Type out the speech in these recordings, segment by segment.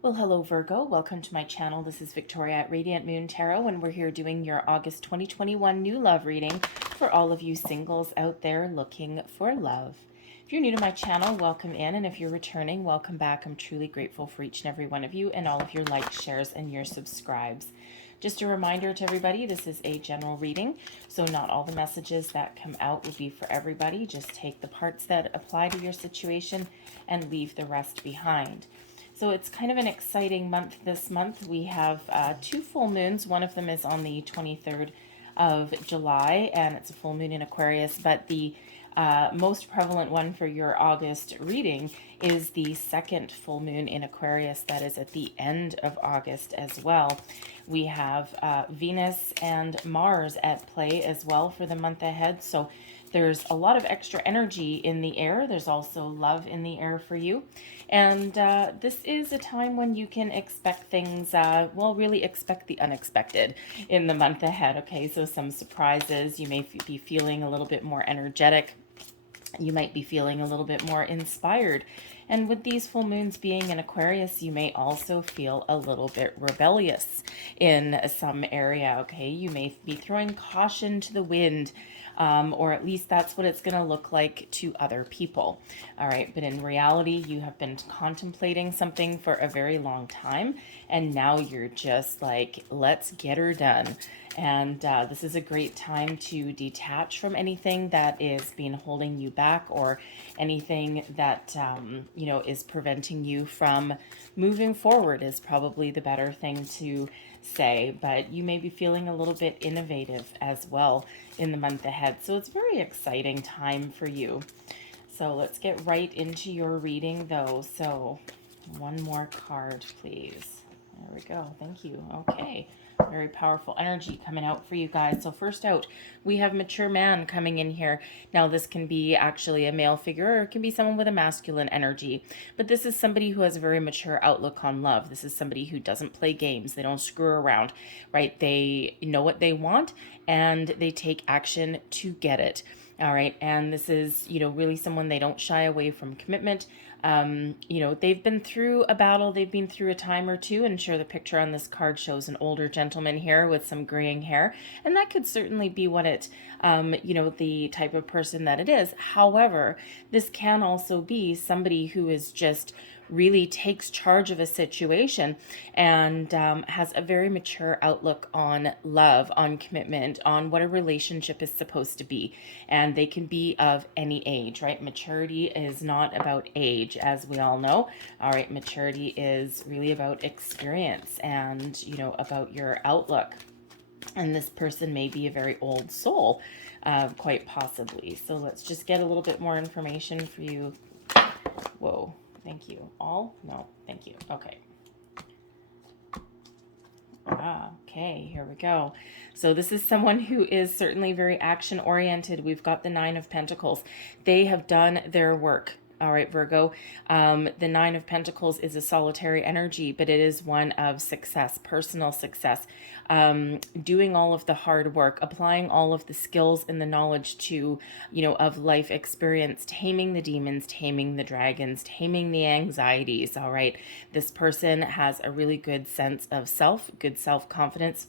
Well, hello Virgo. Welcome to my channel. This is Victoria at Radiant Moon Tarot, and we're here doing your August 2021 new love reading for all of you singles out there looking for love. If you're new to my channel, welcome in, and if you're returning, welcome back. I'm truly grateful for each and every one of you and all of your likes, shares, and your subscribes. Just a reminder to everybody, this is a general reading, so not all the messages that come out will be for everybody. Just take the parts that apply to your situation and leave the rest behind. So it's kind of an exciting month this month. We have two full moons. One of them is on the 23rd of July, and it's a full moon in Aquarius, but the most prevalent one for your August reading is the second full moon in Aquarius that is at the end of August as well. We have Venus and Mars at play as well for the month ahead, so there's a lot of extra energy in the air. There's also love in the air for you. And this is a time when you can expect things, well, really expect the unexpected in the month ahead. Okay, so some surprises. You may be feeling a little bit more energetic. You might be feeling a little bit more inspired. And with these full moons being in Aquarius, you may also feel a little bit rebellious in some area, okay? You may be throwing caution to the wind, or at least that's what it's going to look like to other people, all right? But in reality, you have been contemplating something for a very long time, and now you're just like, let's get her done. And this is a great time to detach from anything that is being holding you back, or anything that is preventing you from moving forward is probably the better thing to say. But you may be feeling a little bit innovative as well in the month ahead. So it's a very exciting time for you. So let's get right into your reading though. So one more card, please. There we go. Thank you. Okay. Very powerful energy coming out for you guys. So first out, we have mature man coming in here. Now this can be actually a male figure, or it can be someone with a masculine energy. But this is somebody who has a very mature outlook on love. This is somebody who doesn't play games. They don't screw around, right? They know what they want and they take action to get it. All right. And this is, really someone, they don't shy away from commitment. They've been through a battle, they've been through a time or two, and sure, the picture on this card shows an older gentleman here with some graying hair, and that could certainly be what the type of person that it is. However, this can also be somebody who is just really takes charge of a situation and has a very mature outlook on love, on commitment, on what a relationship is supposed to be. And they can be of any age, right? Maturity is not about age, as we all know. All right, maturity is really about experience and, about your outlook. And this person may be a very old soul, quite possibly. So let's just get a little bit more information for you. Whoa. Thank you. All? No, thank you. Okay. Okay, here we go. So this is someone who is certainly very action oriented. We've got the Nine of Pentacles. They have done their work. All right, Virgo. The Nine of Pentacles is a solitary energy, but it is one of success, personal success, doing all of the hard work, applying all of the skills and the knowledge to, of life experience, taming the demons, taming the dragons, taming the anxieties. All right. This person has a really good sense of self, good self-confidence,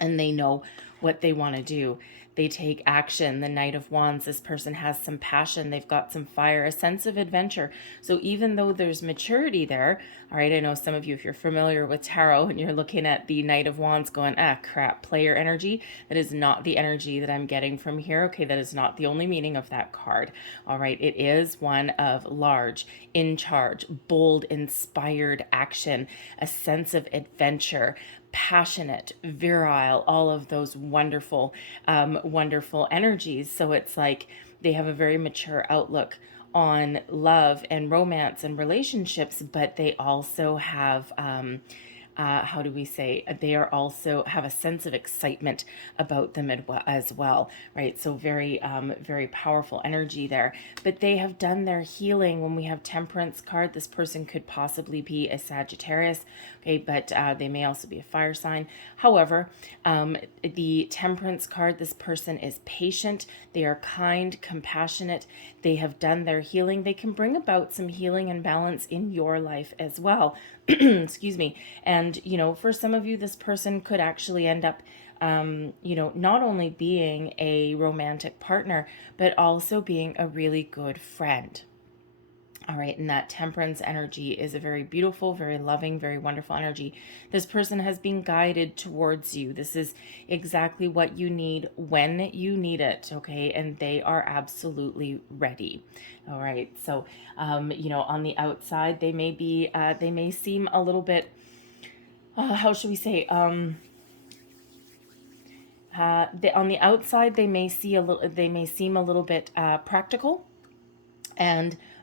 and they know what they want to do. They take action. The Knight of Wands, this person has some passion. They've got some fire, a sense of adventure. So even though there's maturity there, all right, I know some of you, if you're familiar with tarot and you're looking at the Knight of Wands going, crap, player energy, that is not the energy that I'm getting from here. Okay, that is not the only meaning of that card. All right, it is one of large, in charge, bold, inspired action, a sense of adventure, passionate, virile, all of those wonderful, wonderful energies. So it's like they have a very mature outlook on love and romance and relationships, but they also have how do we say, they are also have a sense of excitement about them as well, right? So very, very powerful energy there. But they have done their healing. When we have Temperance card, this person could possibly be a Sagittarius, okay, but they may also be a fire sign. However, the Temperance card, this person is patient. They are kind, compassionate. They have done their healing. They can bring about some healing and balance in your life as well. Excuse me. And, for some of you, this person could actually end up not only being a romantic partner, but also being a really good friend. All right, and that Temperance energy is a very beautiful, very loving, very wonderful energy. This person has been guided towards you. This is exactly what you need when you need it, okay? And they are absolutely ready. All right, so, on the outside, they may seem a little bit, how should we say, on the outside, they may seem a little bit practical,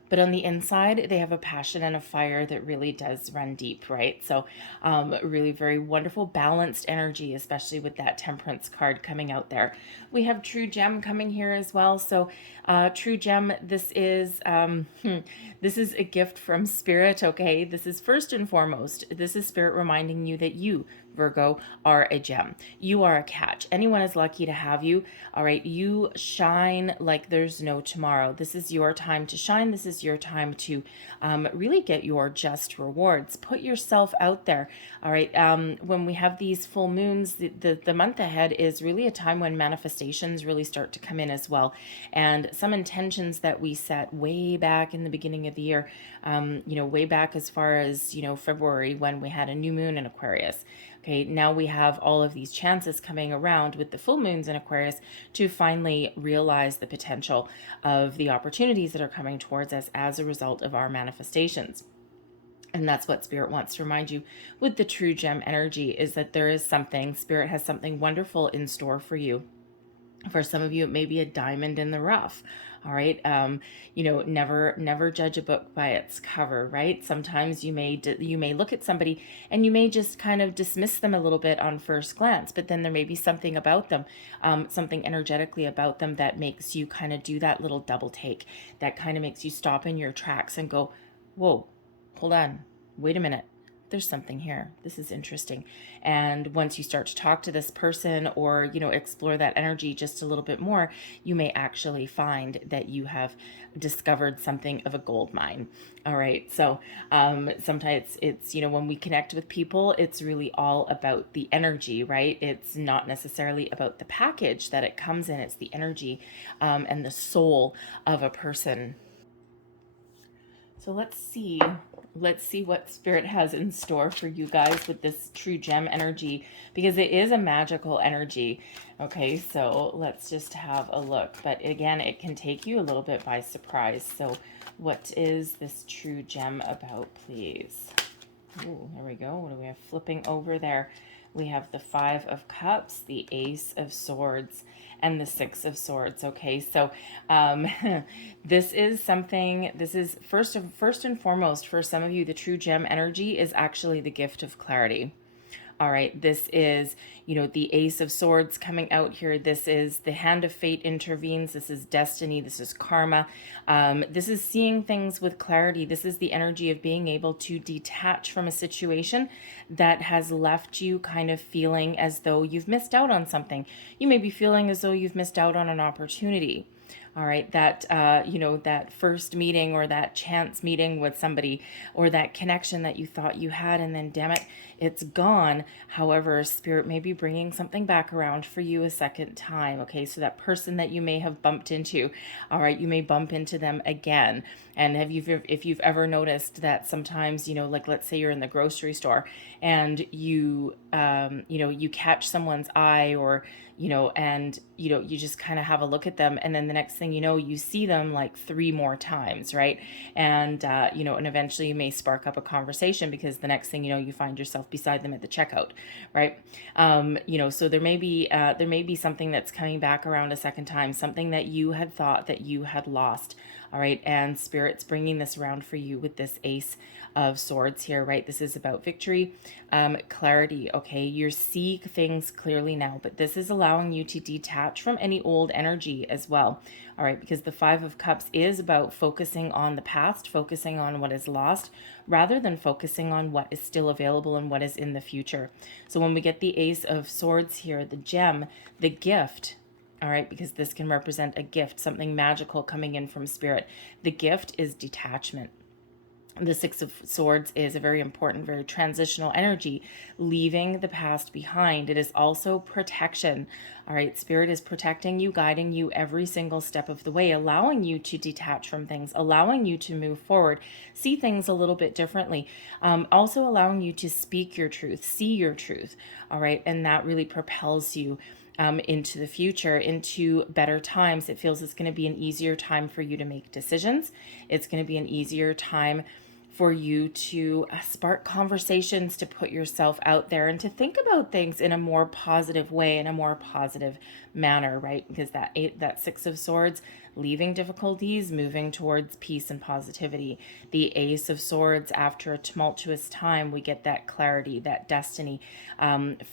but on the inside, they have a passion and a fire that really does run deep, right? So really very wonderful, balanced energy, especially with that Temperance card coming out there. We have True Gem coming here as well. So True Gem, this is a gift from Spirit, okay? This is first and foremost, this is Spirit reminding you that you, Virgo, are a gem. You are a catch. Anyone is lucky to have you. All right. You shine like there's no tomorrow. This is your time to shine. This is your time to really get your just rewards. Put yourself out there. All right. When we have these full moons, the month ahead is really a time when manifestations really start to come in as well. And some intentions that we set way back in the beginning of the year, way back as far as, February, when we had a new moon in Aquarius. Okay, now we have all of these chances coming around with the full moons in Aquarius to finally realize the potential of the opportunities that are coming towards us as a result of our manifestations. And that's what Spirit wants to remind you with the True Gem energy, is that there is something, Spirit has something wonderful in store for you. For some of you, it may be a diamond in the rough. All right. Never judge a book by its cover, right? Sometimes you may look at somebody and you may just kind of dismiss them a little bit on first glance, but then there may be something about them, something energetically about them that makes you kind of do that little double take, that kind of makes you stop in your tracks and go, whoa, hold on, wait a minute. There's something here. This is interesting. And once you start to talk to this person or, explore that energy just a little bit more, you may actually find that you have discovered something of a gold mine. All right. So sometimes it's, when we connect with people, it's really all about the energy, right? It's not necessarily about the package that it comes in. It's the energy and the soul of a person. So let's see what Spirit has in store for you guys with this True Gem energy, because it is a magical energy. Okay, so let's just have a look. But again, it can take you a little bit by surprise. So what is this True Gem about, please? Ooh, there we go. What do we have flipping over there? We have the Five of Cups, the Ace of Swords, and the Six of Swords. Okay, so this is first and foremost, for some of you, the True Gem energy is actually the gift of clarity. All right, this is, the Ace of Swords coming out here. This is the hand of fate intervenes. This is destiny. This is karma. This is seeing things with clarity. This is the energy of being able to detach from a situation that has left you kind of feeling as though you've missed out on something. You may be feeling as though you've missed out on an opportunity. All right, that, that first meeting or that chance meeting with somebody, or that connection that you thought you had, and then damn it, it's gone. However, Spirit may be bringing something back around for you a second time. Okay, so that person that you may have bumped into, all right, you may bump into them again. And if you've ever noticed that sometimes, like let's say you're in the grocery store and you catch someone's eye, or you just kind of have a look at them, and then the next thing you know, you see them like 3 more times, right? And and eventually you may spark up a conversation, because the next thing you know, you find yourself beside them at the checkout, right? So there may be something that's coming back around a second time, something that you had thought that you had lost. All right. And Spirit's bringing this around for you with this Ace of Swords here, right? This is about victory, clarity. Okay. You're seeing things clearly now, but this is allowing you to detach from any old energy as well. All right. Because the Five of Cups is about focusing on the past, focusing on what is lost, rather than focusing on what is still available and what is in the future. So when we get the Ace of Swords here, the gem, the gift, all right, because this can represent a gift, something magical coming in from Spirit. The gift is detachment. The Six of Swords is a very important, very transitional energy, leaving the past behind. It is also protection. All right, Spirit is protecting you, guiding you every single step of the way, allowing you to detach from things, allowing you to move forward, see things a little bit differently, also allowing you to speak your truth, see your truth. All right, and that really propels you into the future, into better times. It feels it's going to be an easier time for you to make decisions. It's going to be an easier time for you to spark conversations, to put yourself out there and to think about things in a more positive way, in a more positive manner, right? Because that Six of Swords, leaving difficulties, moving towards peace and positivity. The Ace of Swords, after a tumultuous time, we get that clarity, that destiny.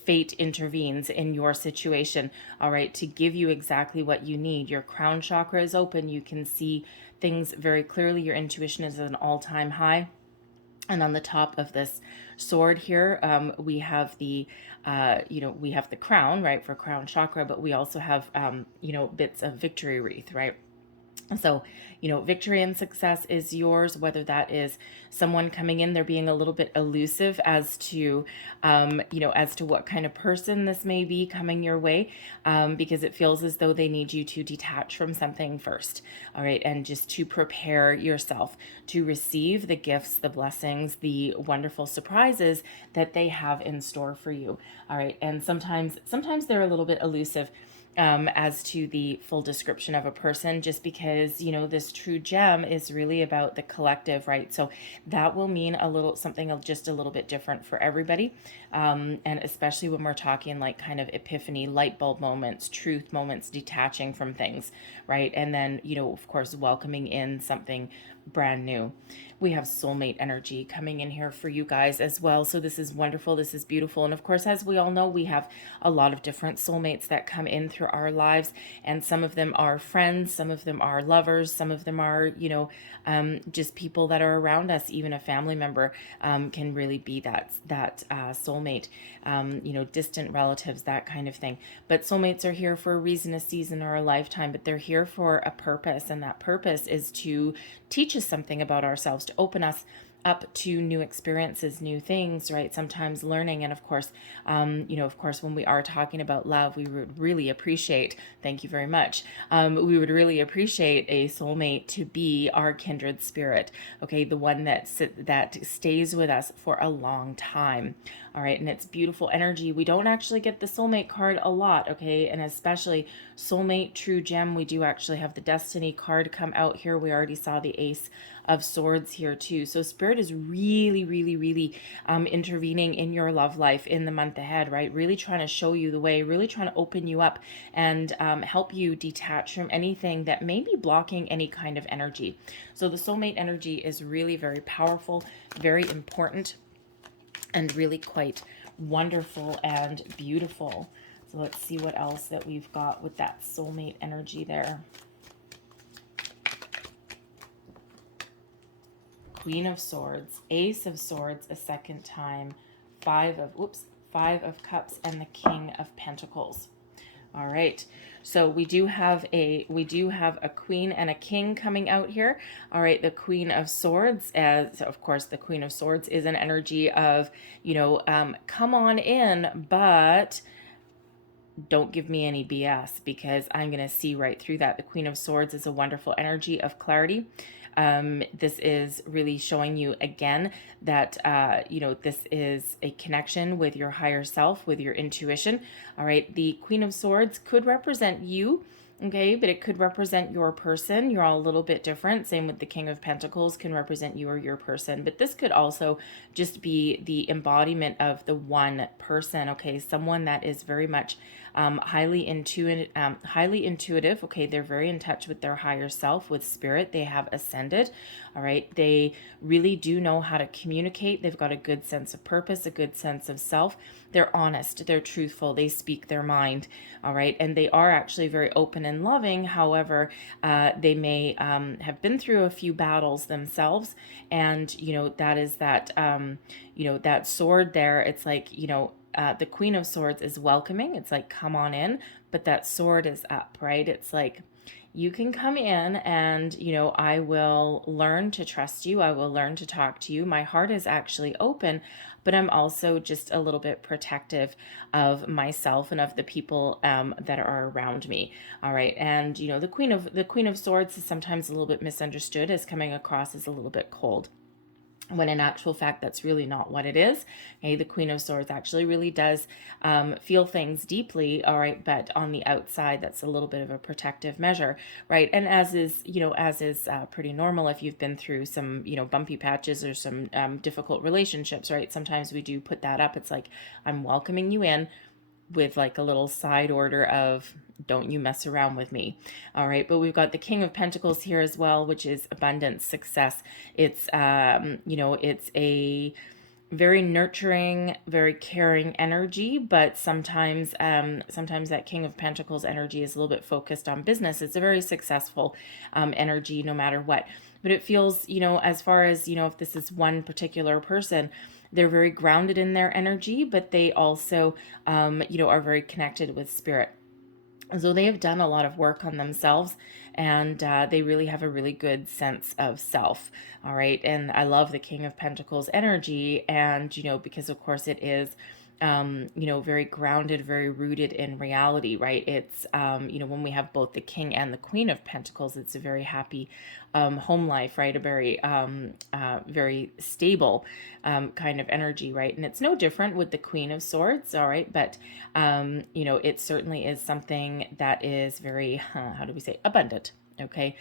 Fate intervenes in your situation, all right, to give you exactly what you need. Your crown chakra is open. You can see things very clearly. Your intuition is at an all-time high. And on the top of this sword here, we have the, we have the crown, right, for crown chakra, but we also have, bits of victory wreath, right? So, victory and success is yours, whether that is someone coming in, they're being a little bit elusive as to, as to what kind of person this may be coming your way, because it feels as though they need you to detach from something first. All right. And just to prepare yourself to receive the gifts, the blessings, the wonderful surprises that they have in store for you. All right. And sometimes they're a little bit elusive as to the full description of a person, just because, this true gem is really about the collective, right? So that will mean something just a little bit different for everybody. And especially when we're talking like kind of epiphany, light bulb moments, truth moments, detaching from things, right? And then, of course, welcoming in something brand new. We have soulmate energy coming in here for you guys as well. So this is wonderful. This is beautiful. And of course, as we all know, we have a lot of different soulmates that come in through our lives. And some of them are friends. Some of them are lovers. Some of them are, just people that are around us. Even a family member can really be that soulmate, distant relatives, that kind of thing. But soulmates are here for a reason, a season, or a lifetime, but they're here for a purpose. And that purpose is to teach us something about ourselves, to open us up to new experiences, new things, right? Sometimes learning. And of course, when we are talking about love, we would really appreciate, thank you very much. We would really appreciate a soulmate to be our kindred spirit. Okay. The one that stays with us for a long time. All right. And it's beautiful energy. We don't actually get the soulmate card a lot. Okay. And especially soulmate, true gem. We do actually have the destiny card come out here. We already saw the Ace of Swords here too. So Spirit is really, really, really intervening in your love life in the month ahead, right? Really trying to show you the way, really trying to open you up and help you detach from anything that may be blocking any kind of energy. So the soulmate energy is really very powerful, very important, and really quite wonderful and beautiful. So let's see what else that we've got with that soulmate energy there. Queen of Swords, Ace of Swords a second time, Five of Cups, and the King of Pentacles. All right. So we do have a queen and a king coming out here. All right, the Queen of Swords, as of course the Queen of Swords is an energy of, come on in, but don't give me any BS, because I'm going to see right through that. The Queen of Swords is a wonderful energy of clarity. This is really showing you again that, this is a connection with your higher self, with your intuition. All right. The Queen of Swords could represent you. Okay, but it could represent your person. You're all a little bit different. Same with the King of Pentacles, can represent you or your person. But this could also just be the embodiment of the one person. Okay, someone that is very much highly intuitive. Okay, they're very in touch with their higher self, with spirit. They have ascended. All right, they really do know how to communicate. They've got a good sense of purpose, a good sense of self. They're honest, they're truthful, they speak their mind. All right, and they are actually very open and loving. However, they may have been through a few battles themselves, and that is that that sword there. It's like, the Queen of Swords is welcoming. It's like, come on in, but that sword is up, right? It's like, you can come in and, I will learn to trust you. I will learn to talk to you. My heart is actually open, but I'm also just a little bit protective of myself and of the people that are around me. All right. And, the Queen of Swords is sometimes a little bit misunderstood as coming across as a little bit cold, when in actual fact, that's really not what it is. Okay, the Queen of Swords actually really does feel things deeply, all right, but on the outside, that's a little bit of a protective measure, right? And as is pretty normal if you've been through some, bumpy patches or some difficult relationships, right? Sometimes we do put that up. It's like, I'm welcoming you in, with like a little side order of, don't you mess around with me. All right, but we've got the King of Pentacles here as well, which is abundance, success. It's it's a very nurturing, very caring energy, but sometimes that King of Pentacles energy is a little bit focused on business. It's a very successful energy no matter what. But it feels, as far as, if this is one particular person, they're very grounded in their energy, but they also, are very connected with spirit. So they have done a lot of work on themselves, and they really have a really good sense of self. All right. And I love the King of Pentacles energy. And, because of course it is, very grounded, very rooted in reality, right? It's, when we have both the King and the Queen of Pentacles, it's a very happy home life, right? A very, very stable kind of energy, right? And it's no different with the Queen of Swords, all right? But, it certainly is something that is very, how do we say, abundant. Okay.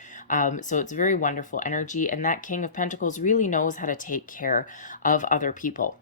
So it's very wonderful energy. And that King of Pentacles really knows how to take care of other people.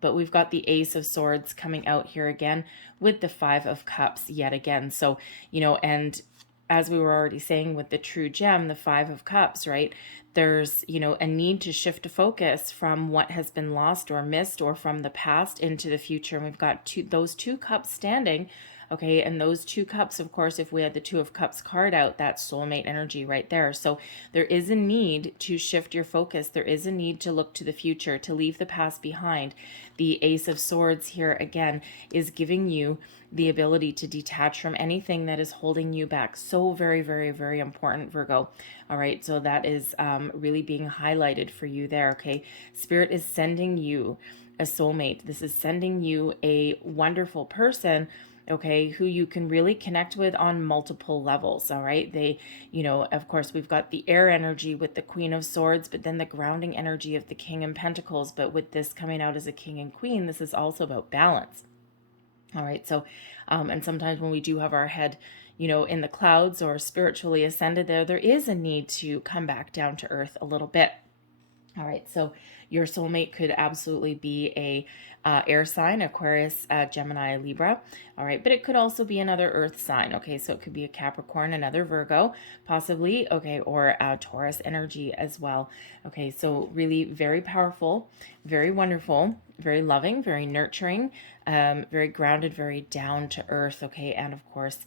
But we've got the Ace of Swords coming out here again with the Five of Cups yet again. So, and as we were already saying with the true gem, the Five of Cups, right? There's, a need to shift a focus from what has been lost or missed or from the past into the future. And we've got those two cups standing. Okay, and those two cups, of course, if we had the Two of Cups card out, that's soulmate energy right there. So there is a need to shift your focus. There is a need to look to the future, to leave the past behind. The Ace of Swords here, again, is giving you the ability to detach from anything that is holding you back. So very, very, very important, Virgo. All right, so that is really being highlighted for you there, okay? Spirit is sending you a soulmate. This is sending you a wonderful person, okay, who you can really connect with on multiple levels. All right. They, of course, we've got the air energy with the Queen of Swords, but then the grounding energy of the King of Pentacles. But with this coming out as a King and Queen, this is also about balance. All right. So, and sometimes when we do have our head, in the clouds or spiritually ascended there is a need to come back down to earth a little bit. All right. So your soulmate could absolutely be a air sign, Aquarius, Gemini, Libra. All right. But it could also be another earth sign. Okay. So it could be a Capricorn, another Virgo, possibly. Okay. Or a Taurus energy as well. Okay. So really very powerful, very wonderful, very loving, very nurturing, very grounded, very down to earth. Okay. And of course,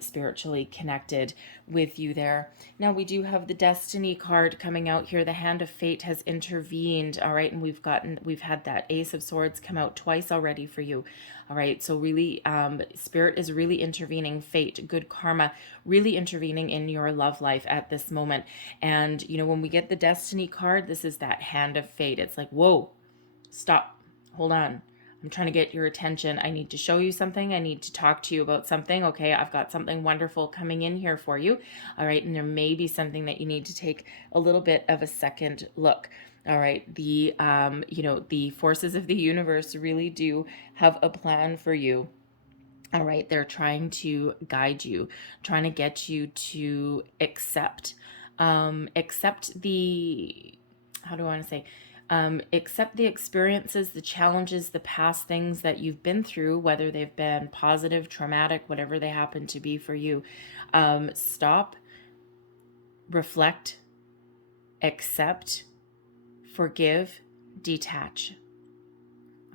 spiritually connected with you there. Now we do have the Destiny card coming out here. The Hand of Fate has intervened. All right. And we've had that Ace of Swords come out twice already for you. All right. So really, Spirit is really intervening. Fate, good karma, really intervening in your love life at this moment. And, when we get the Destiny card, this is that Hand of Fate. It's like, whoa, stop, hold on. I'm trying to get your attention. I need to show you something. I need to talk to you about something. Okay, I've got something wonderful coming in here for you. All right, and there may be something that you need to take a little bit of a second look. All right, the the forces of the universe really do have a plan for you. All right, they're trying to guide you, trying to get you to accept the, how do I want to say, Accept the experiences, the challenges, the past things that you've been through, whether they've been positive, traumatic, whatever they happen to be for you. Stop, reflect, accept, forgive, detach.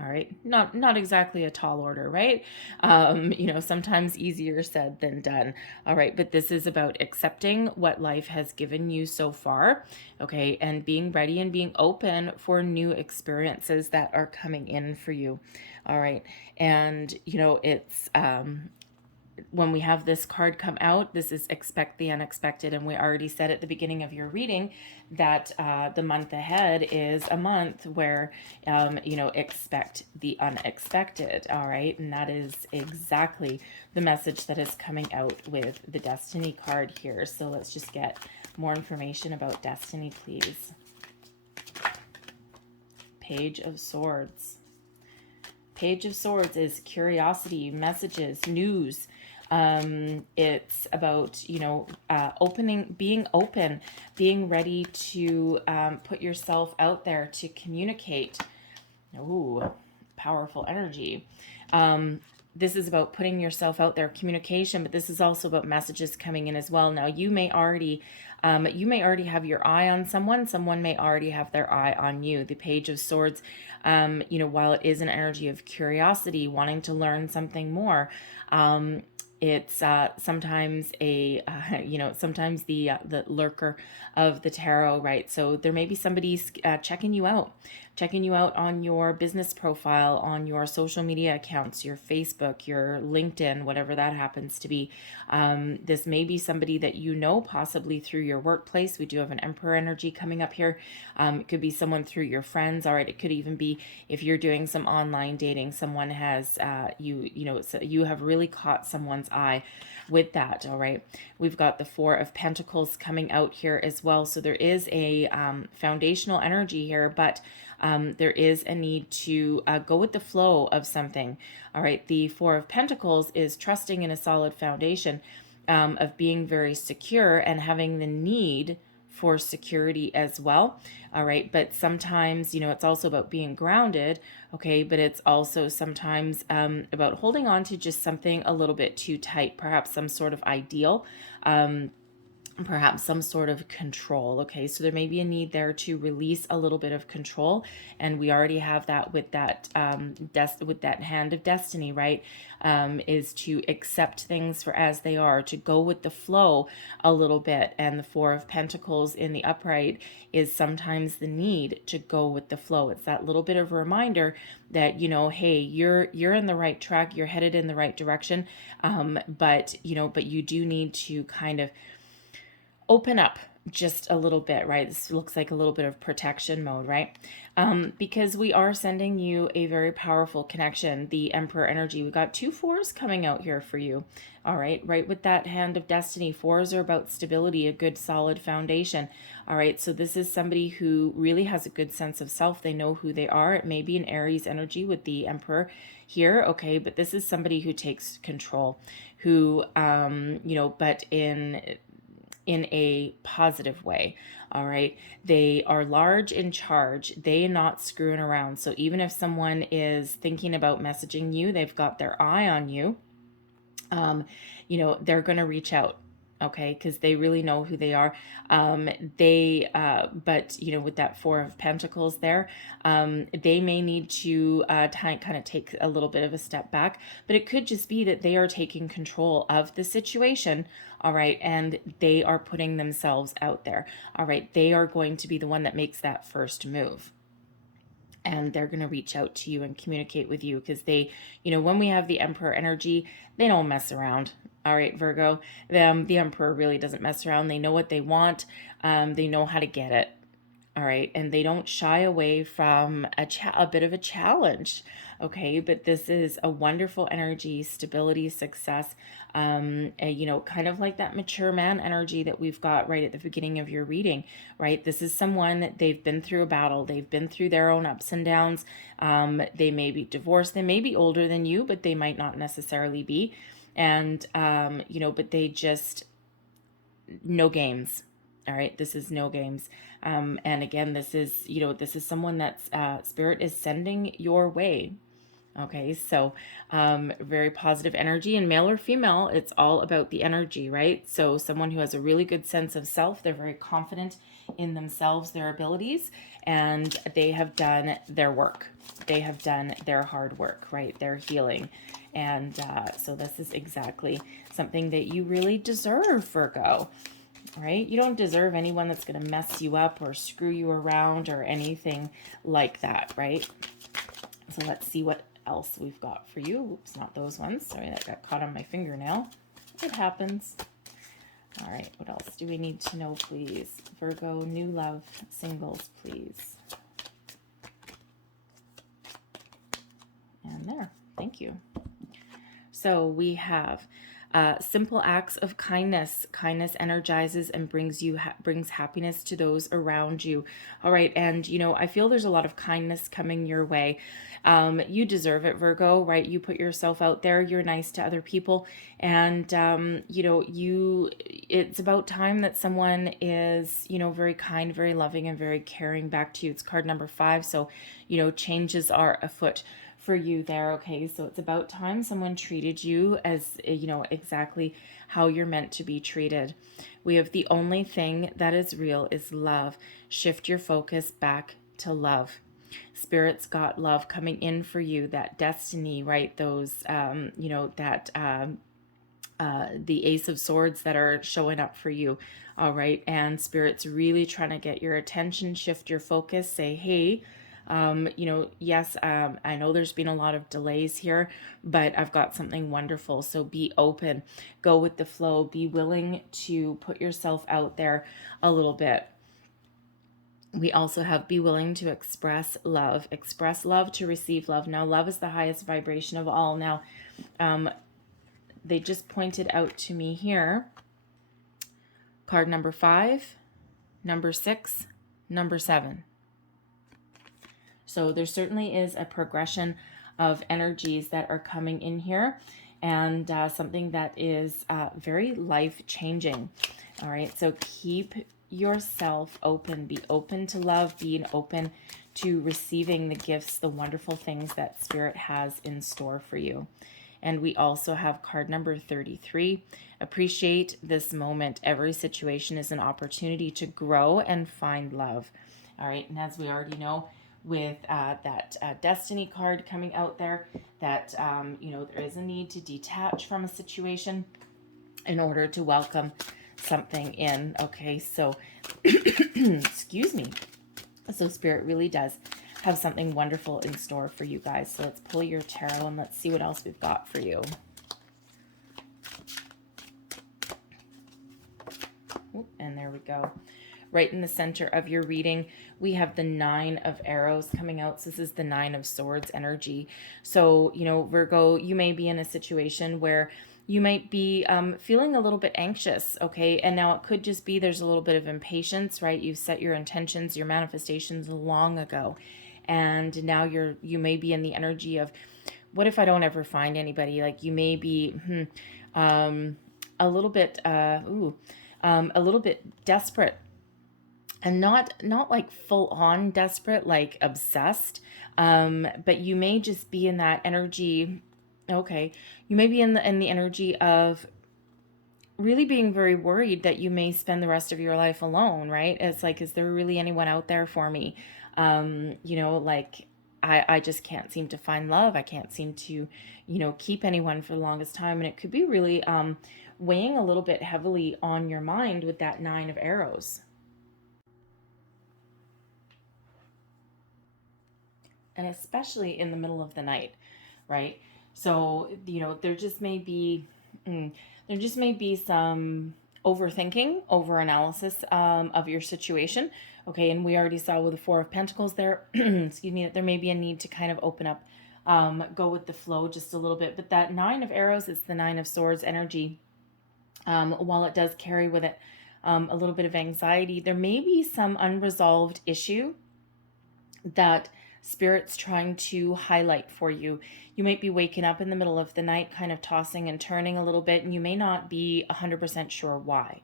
All right, not exactly a tall order, right? Sometimes easier said than done. All right, but this is about accepting what life has given you so far, okay, and being ready and being open for new experiences that are coming in for you. All right, and it's when we have this card come out, this is expect the unexpected. And we already said at the beginning of your reading that the month ahead is a month where, expect the unexpected. All right. And that is exactly the message that is coming out with the Destiny card here. So let's just get more information about Destiny, please. Page of Swords. Page of Swords is curiosity, messages, news. It's about, being open, being ready to put yourself out there to communicate. Ooh, powerful energy. This is about putting yourself out there, communication, but this is also about messages coming in as well. Now, you may already have your eye on someone. Someone may already have their eye on you. The Page of Swords, while it is an energy of curiosity, wanting to learn something more, it's sometimes sometimes the lurker of the tarot, right? So there may be somebody checking you out on your business profile, on your social media accounts, your Facebook, your LinkedIn, whatever that happens to be. This may be somebody that possibly through your workplace. We do have an Emperor energy coming up here. It could be someone through your friends. All right, it could even be if you're doing some online dating, someone has so you have really caught someone's eye with that. All right, we've got the Four of Pentacles coming out here as well. So there is a foundational energy here, but there is a need to go with the flow of something. All right, the Four of Pentacles is trusting in a solid foundation, of being very secure and having the need for security as well. All right, but sometimes it's also about being grounded, okay, but it's also sometimes about holding on to just something a little bit too tight, perhaps some sort of ideal, perhaps some sort of control. Okay, so there may be a need there to release a little bit of control, and we already have that with that with that Hand of Destiny, right? Is to accept things for as they are, to go with the flow a little bit. And the Four of Pentacles in the upright is sometimes the need to go with the flow. It's that little bit of a reminder that hey, you're in the right track, you're headed in the right direction, but you do need to kind of open up just a little bit, right? This looks like a little bit of protection mode, right? Because we are sending you a very powerful connection, the Emperor energy. We've got 2 fours coming out here for you. All right, right with that Hand of Destiny. 4s are about stability, a good solid foundation. All right, so this is somebody who really has a good sense of self. They know who they are. It may be an Aries energy with the Emperor here, okay, but this is somebody who takes control, who, but in a positive way. All right, they are large in charge. They not screwing around. So even if someone is thinking about messaging you, they've got their eye on you, they're going to reach out, okay, because they really know who they are. But with that Four of Pentacles there, they may need to kind of take a little bit of a step back, but it could just be that they are taking control of the situation. All right, and they are putting themselves out there. All right, they are going to be the one that makes that first move. And they're going to reach out to you and communicate with you because they, when we have the Emperor energy, they don't mess around. All right, Virgo, the Emperor really doesn't mess around. They know what they want. They know how to get it. All right, and they don't shy away from a bit of a challenge. Okay, but this is a wonderful energy, stability, success, kind of like that mature man energy that we've got right at the beginning of your reading, right? This is someone that they've been through a battle. They've been through their own ups and downs. They may be divorced. They may be older than you, but they might not necessarily be. And, but they just, no games. All right, this is no games. And again, this is, this is someone that's Spirit is sending your way. Okay, so very positive energy, and male or female, it's all about the energy, right? So someone who has a really good sense of self, they're very confident in themselves, their abilities, and they have done their work. They have done their hard work, right? Their healing. And so this is exactly something that you really deserve, Virgo. Right? You don't deserve anyone that's going to mess you up or screw you around or anything like that, right? So let's see what else we've got for you. Oops, not those ones. Sorry, that got caught on my fingernail. It happens. All right, what else do we need to know, please? Virgo, new love singles, please. And there, thank you. So we have simple acts of kindness. Kindness energizes and brings happiness to those around you. All right, and I feel there's a lot of kindness coming your way. You deserve it, Virgo, right? You put yourself out there. You're nice to other people, and it's about time that someone is very kind, very loving, and very caring back to you. It's card number 5, so changes are afoot for you there. Okay, so it's about time someone treated you as exactly how you're meant to be treated. We have the only thing that is real is love. Shift your focus back to love. Spirit's got love coming in for you, that destiny, right? Those the Ace of Swords that are showing up for you. All right, and Spirit's really trying to get your attention. Shift your focus. Say, hey, yes, I know there's been a lot of delays here, but I've got something wonderful. So be open, go with the flow, be willing to put yourself out there a little bit. We also have be willing to express love to receive love. Now, love is the highest vibration of all. Now, they just pointed out to me here, card number 5, number 6, number 7. So there certainly is a progression of energies that are coming in here, and something that is very life-changing. All right, so keep yourself open. Be open to love, being open to receiving the gifts, the wonderful things that Spirit has in store for you. And we also have card number 33. Appreciate this moment. Every situation is an opportunity to grow and find love. All right, and as we already know, with that destiny card coming out there, that there is a need to detach from a situation in order to welcome something in. Okay, so excuse me. So Spirit really does have something wonderful in store for you guys. So let's pull your tarot and let's see what else we've got for you. And there we go. Right in the center of your reading, we have the 9 of arrows coming out. So this is the 9 of swords energy. So, Virgo, you may be in a situation where you might be feeling a little bit anxious, okay? And now it could just be there's a little bit of impatience, right? You've set your intentions, your manifestations long ago. And now you may be in the energy of, what if I don't ever find anybody? Like you may be a little bit desperate. And not like full on desperate, like obsessed, but you may just be in that energy. Okay, you may be in the energy of really being very worried that you may spend the rest of your life alone, right? It's like, is there really anyone out there for me? Like I just can't seem to find love. I can't seem to, keep anyone for the longest time, and it could be really weighing a little bit heavily on your mind with that 9 of arrows. And especially in the middle of the night, right? So, there just may be some overthinking, overanalysis of your situation. Okay, and we already saw with the 4 of Pentacles there, excuse me, that there may be a need to kind of open up, go with the flow just a little bit. But that 9 of arrows is the 9 of swords energy. While it does carry with it a little bit of anxiety, there may be some unresolved issue that Spirit's trying to highlight for you. You might be waking up in the middle of the night, kind of tossing and turning a little bit, and you may not be 100% sure why.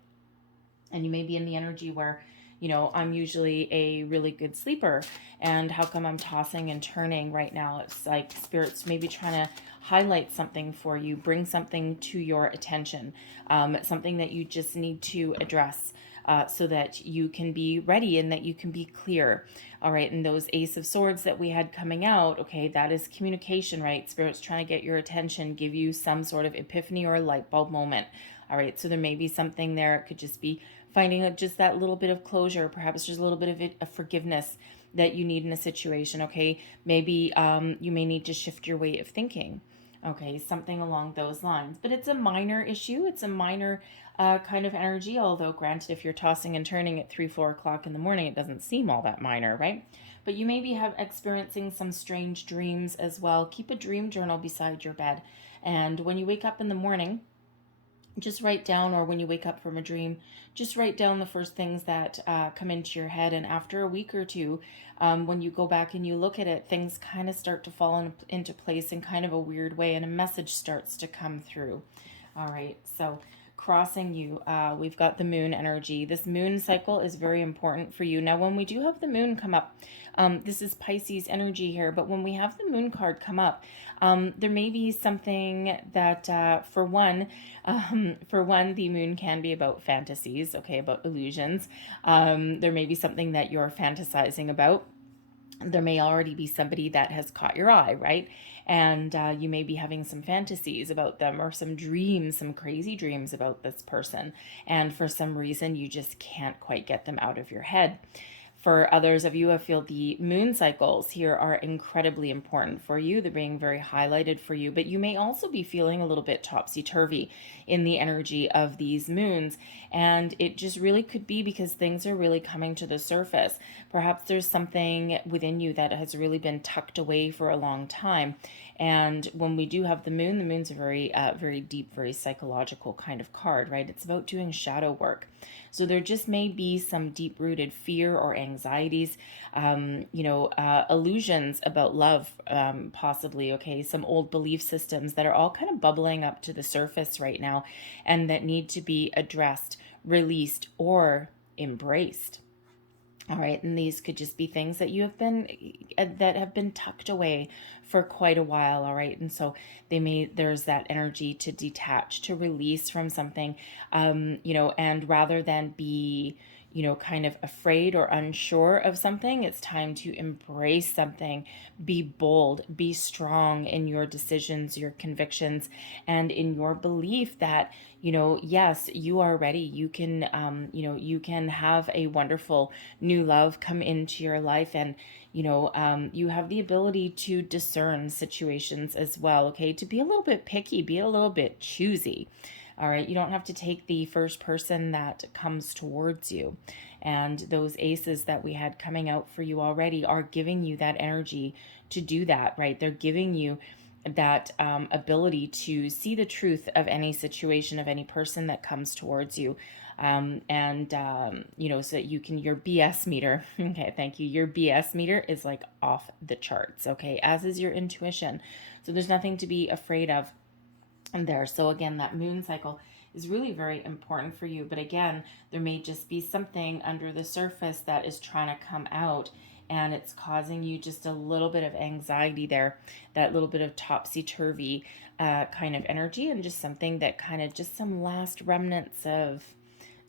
And you may be in the energy where, I'm usually a really good sleeper, and how come I'm tossing and turning right now? It's like Spirit's maybe trying to highlight something for you, bring something to your attention, something that you just need to address. So that you can be ready and that you can be clear. All right. And those Ace of Swords that we had coming out, okay, that is communication, right? Spirit's trying to get your attention, give you some sort of epiphany or a light bulb moment. All right. So there may be something there. It could just be finding just that little bit of closure. Perhaps there's a little bit of a forgiveness that you need in a situation. Okay. Maybe you may need to shift your way of thinking. Okay, something along those lines. But it's a minor issue. It's a minor kind of energy, although granted, if you're tossing and turning at 3, 4 o'clock in the morning, it doesn't seem all that minor, right? But you may be experiencing some strange dreams as well. Keep a dream journal beside your bed. And when you wake up in the morning, just write down, or when you wake up from a dream, just write down the first things that come into your head. And after a week or two, when you go back and you look at it, things kind of start to fall into place in kind of a weird way, and a message starts to come through. All right, so crossing you, we've got the moon energy. This moon cycle is very important for you. Now, when we do have the moon come up, this is Pisces energy here, but when we have the moon card come up, there may be something that, for one, the moon can be about fantasies, okay, about illusions. There may be something that you're fantasizing about. There may already be somebody that has caught your eye, right? And you may be having some fantasies about them, or some dreams, some crazy dreams about this person. And for some reason, you just can't quite get them out of your head. For others of you, I feel the moon cycles here are incredibly important for you. They're being very highlighted for you, but you may also be feeling a little bit topsy-turvy in the energy of these moons. And it just really could be because things are really coming to the surface. Perhaps there's something within you that has really been tucked away for a long time. And when we do have the moon's a very, very deep, very psychological kind of card, right? It's about doing shadow work. So there just may be some deep-rooted fear or anxieties, illusions about love, possibly, okay? Some old belief systems that are all kind of bubbling up to the surface right now, and that need to be addressed, released, or embraced. All right, and these could just be things that that have been tucked away for quite a while. All right, and so there's that energy to detach, to release from something, and rather than be, kind of afraid or unsure of something, it's time to embrace something. Be bold, be strong in your decisions, your convictions, and in your belief that, yes, you are ready. You can, you can have a wonderful new love come into your life, and you have the ability to discern situations as well, okay? To be a little bit picky, be a little bit choosy. All right, you don't have to take the first person that comes towards you. And those aces that we had coming out for you already are giving you that energy to do that, right? They're giving you that ability to see the truth of any situation, of any person that comes towards you. So that you can, your BS meter, okay, thank you. Your BS meter is like off the charts, okay, as is your intuition. So there's nothing to be afraid of there. So again, that moon cycle is really very important for you. But again, there may just be something under the surface that is trying to come out, and it's causing you just a little bit of anxiety there, that little bit of topsy-turvy kind of energy, and just something that kind of just some last remnants of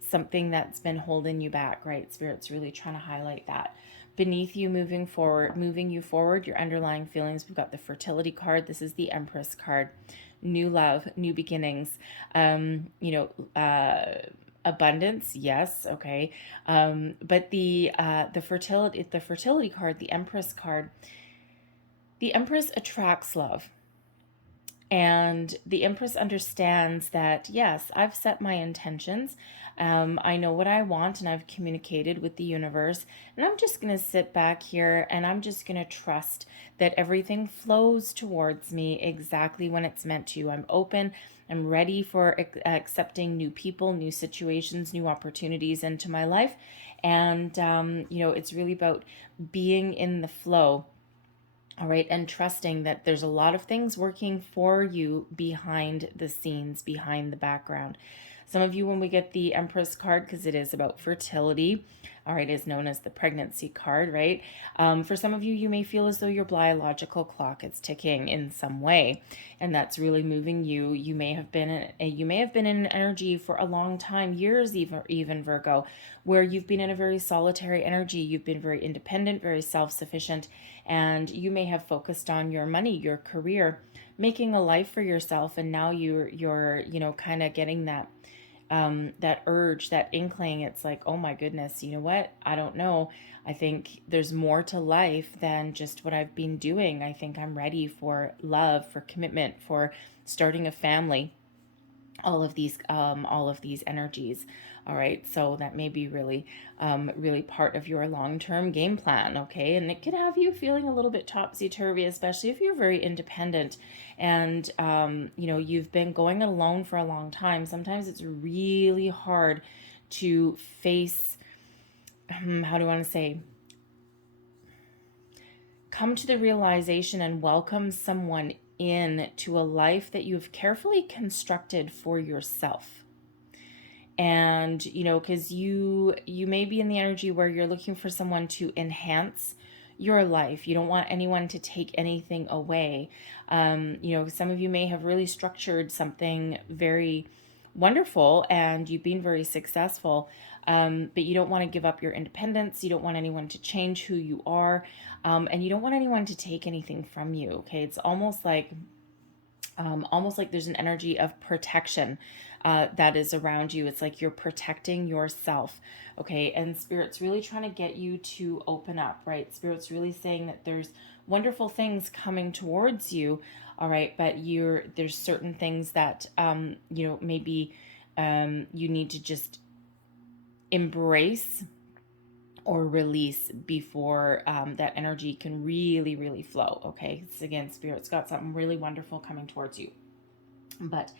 something that's been holding you back, right? Spirit's really trying to highlight that. Beneath you, moving you forward, your underlying feelings. We've got the fertility card. This is the Empress card. New love, new beginnings, abundance, yes, okay. But the fertility card, the Empress card, the Empress attracts love. And the Empress understands that, yes, I've set my intentions. I know what I want, and I've communicated with the universe. And I'm just going to sit back here, and I'm just going to trust that everything flows towards me exactly when it's meant to. I'm open. I'm ready for accepting new people, new situations, new opportunities into my life. And, it's really about being in the flow. All right, and trusting that there's a lot of things working for you behind the scenes, behind the background. Some of you, when we get the Empress card, because it is about fertility, all right, is known as the pregnancy card, right? For some of you, you may feel as though your biological clock is ticking in some way, and that's really moving you. You may have been in an energy for a long time, years even Virgo, where you've been in a very solitary energy. You've been very independent, very self-sufficient, and you may have focused on your money, your career, making a life for yourself, and now you're kind of getting that urge, that inkling. It's like, oh my goodness, you know what? I don't know. I think there's more to life than just what I've been doing. I think I'm ready for love, for commitment, for starting a family. All of these energies. All right, so that may be really part of your long-term game plan. Okay, and it could have you feeling a little bit topsy-turvy, especially if you're very independent and you've been going alone for a long time. Sometimes it's really hard to face, how do I want to say, come to the realization and welcome someone in to a life that you've carefully constructed for yourself. And because you may be in the energy where you're looking for someone to enhance your life. You don't want anyone to take anything away. Some of you may have really structured something very wonderful and you've been very successful, but you don't want to give up your independence. You don't want anyone to change who you are, and you don't want anyone to take anything from you. Okay, it's almost like there's an energy of protection that is around you. It's like you're protecting yourself. Okay, and Spirit's really trying to get you to open up, right? Spirit's really saying that there's wonderful things coming towards you. All right, but there's certain things that maybe you need to just embrace or release before that energy can really flow. Okay, so again, Spirit's got something really wonderful coming towards you. But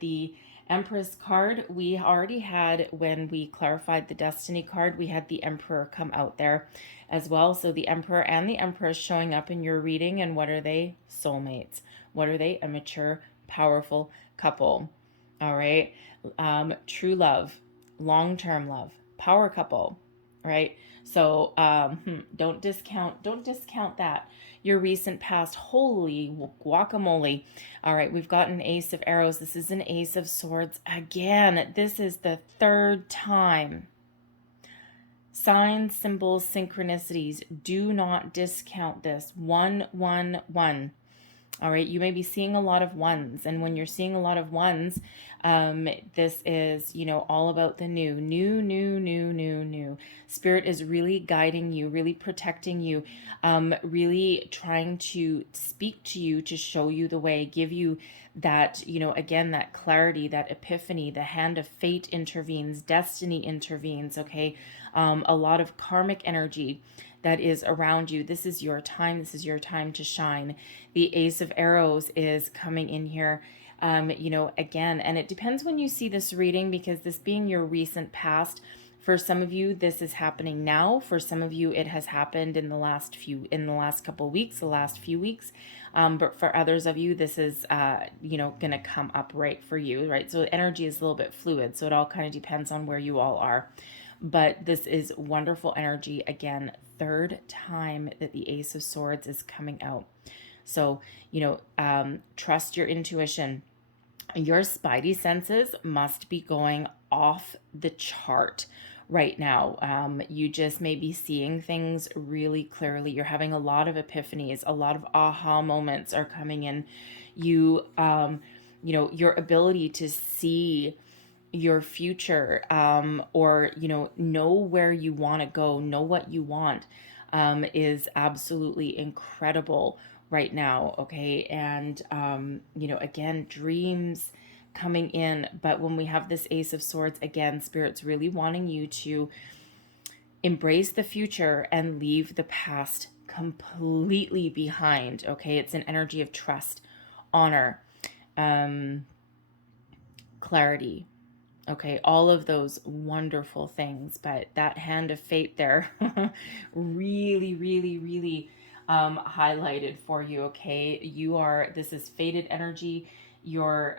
the Empress card, we already had, when we clarified the Destiny card, we had the Emperor come out there as well. So the Emperor and the Empress showing up in your reading. And what are they? Soulmates. What are they? A mature, powerful couple. All right. True love, long-term love, power couple. Right. So don't discount that. Your recent past. Holy guacamole. All right, we've got an Ace of Arrows. This is an Ace of Swords. Again, this is the third time. Signs, symbols, synchronicities. Do not discount this. 111. All right, you may be seeing a lot of ones. And when you're seeing a lot of ones, this is, all about the new. Spirit is really guiding you, really protecting you, really trying to speak to you, to show you the way, give you that, again, that clarity, that epiphany. The hand of fate intervenes, destiny intervenes, okay? A lot of karmic energy that is around you. This is your time. This is your time to shine. The Ace of Arrows is coming in here, again, and it depends when you see this reading, because this being your recent past, for some of you, this is happening now. For some of you, it has happened in the last couple weeks, the last few weeks. But for others of you, this is, going to come up right for you, right? So energy is a little bit fluid. So it all kind of depends on where you all are. But this is wonderful energy. Again, third time that the Ace of Swords is coming out. So, trust your intuition. Your spidey senses must be going off the chart right now. You just may be seeing things really clearly. You're having a lot of epiphanies, a lot of aha moments are coming in. Your ability to see your future, or know where you want to go, know what you want, is absolutely incredible right now. Okay, and again, dreams coming in. But when we have this Ace of Swords, again, Spirit's really wanting you to embrace the future and leave the past completely behind. Okay, it's an energy of trust, honor, clarity. Okay, all of those wonderful things, but that hand of fate there really highlighted for you. Okay, this is fated energy. your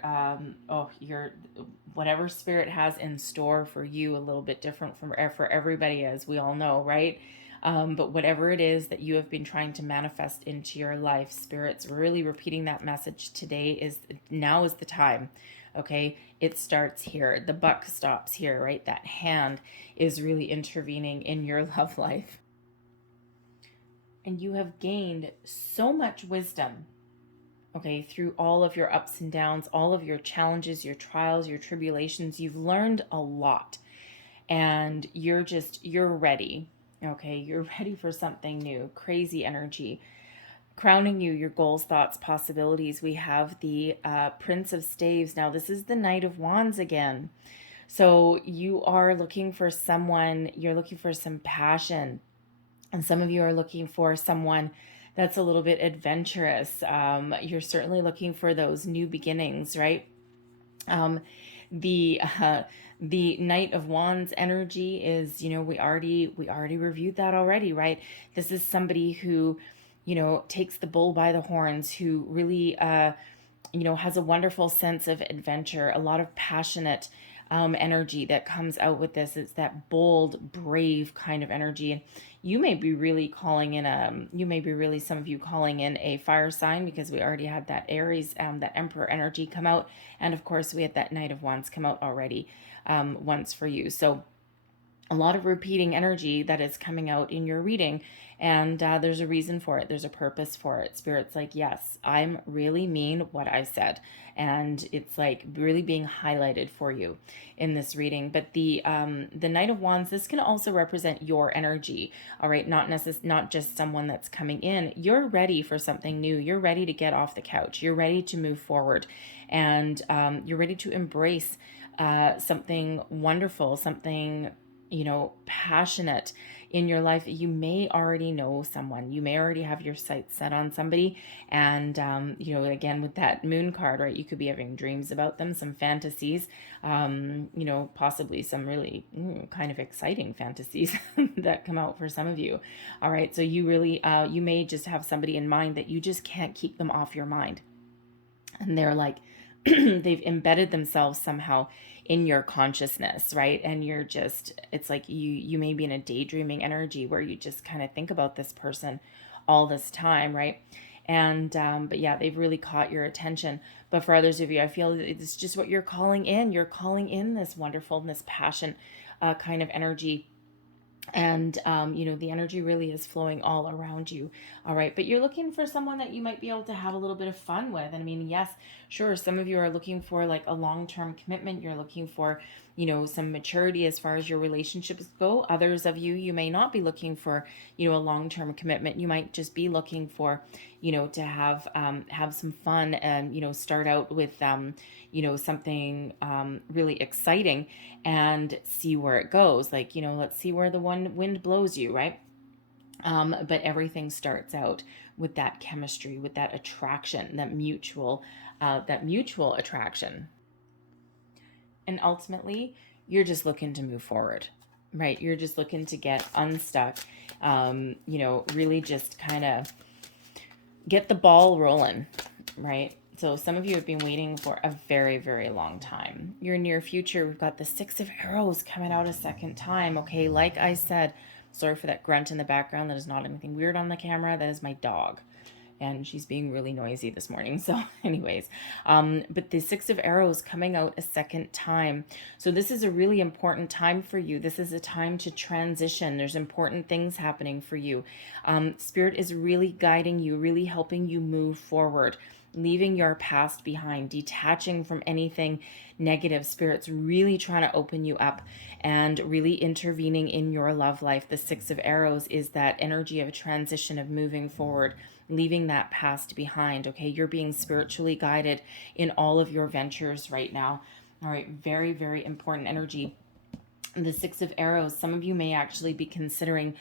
whatever spirit has in store for you, a little bit different from for everybody, as we all know, right? But whatever it is that you have been trying to manifest into your life, spirit's really repeating that message today. Now is the time. Okay, it starts here. The buck stops here, right? That hand is really intervening in your love life. And you have gained so much wisdom, okay, through all of your ups and downs, all of your challenges, your trials, your tribulations. You've learned a lot, and you're ready. Okay, you're ready for something new. Crazy energy. Crowning you, your goals, thoughts, possibilities. We have the Prince of Staves. Now, this is the Knight of Wands again. So you are looking for someone, you're looking for some passion. And some of you are looking for someone that's a little bit adventurous. You're certainly looking for those new beginnings, right? Um, the uh, the Knight of Wands energy is, we already reviewed that already, right? This is somebody who, takes the bull by the horns, who really has a wonderful sense of adventure, a lot of passionate energy that comes out with this. It's that bold, brave kind of energy. And you may be really some of you calling in a fire sign, because we already had that Aries, that Emperor energy come out. And of course, we had that Knight of Wands come out already once for you. So a lot of repeating energy that is coming out in your reading, and there's a reason for it. There's a purpose for it. Spirit's like, yes, I'm really mean what I said, and it's like really being highlighted for you in this reading. But the Knight of Wands, this can also represent your energy. All right, not just someone that's coming in. You're ready for something new. You're ready to get off the couch. You're ready to move forward, and you're ready to embrace something wonderful, something passionate in your life. You may already know someone. You may already have your sights set on somebody. And, again, with that moon card, right, you could be having dreams about them, some fantasies, possibly some really kind of exciting fantasies that come out for some of you. All right. So you really, you may just have somebody in mind that you just can't keep them off your mind. And they're like, they've embedded themselves somehow in your consciousness, right? And it's like you may be in a daydreaming energy where you just kind of think about this person all this time, right? And but yeah, they've really caught your attention. But for others of you, I feel it's just what you're calling in. You're calling in this wonderfulness, passion kind of energy. And the energy really is flowing all around you. All right, but you're looking for someone that you might be able to have a little bit of fun with. And I mean, yes, sure, some of you are looking for like a long-term commitment. You're looking for some maturity as far as your relationships go. Others of you may not be looking for a long-term commitment. You might just be looking for to have some fun, and start out with something really exciting, and see where it goes. Like, let's see where the wind blows you, right? But everything starts out with that chemistry, with that attraction, that mutual attraction. And ultimately, you're just looking to move forward, right? You're just looking to get unstuck, really just kind of get the ball rolling, right? So some of you have been waiting for a very, very long time. Your near future, we've got the Six of Arrows coming out a second time. Okay, like I said, sorry for that grunt in the background. That is not anything weird on the camera. That is my dog. And she's being really noisy this morning. So anyways, but the Six of Arrows coming out a second time. So this is a really important time for you. This is a time to transition. There's important things happening for you. Spirit is really guiding you, really helping you move forward, leaving your past behind, detaching from anything negative. Spirit's really trying to open you up and really intervening in your love life. The Six of Arrows is that energy of transition, of moving forward, leaving that past behind. Okay, you're being spiritually guided in all of your ventures right now. All right, very, very important energy. The Six of Arrows, some of you may actually be considering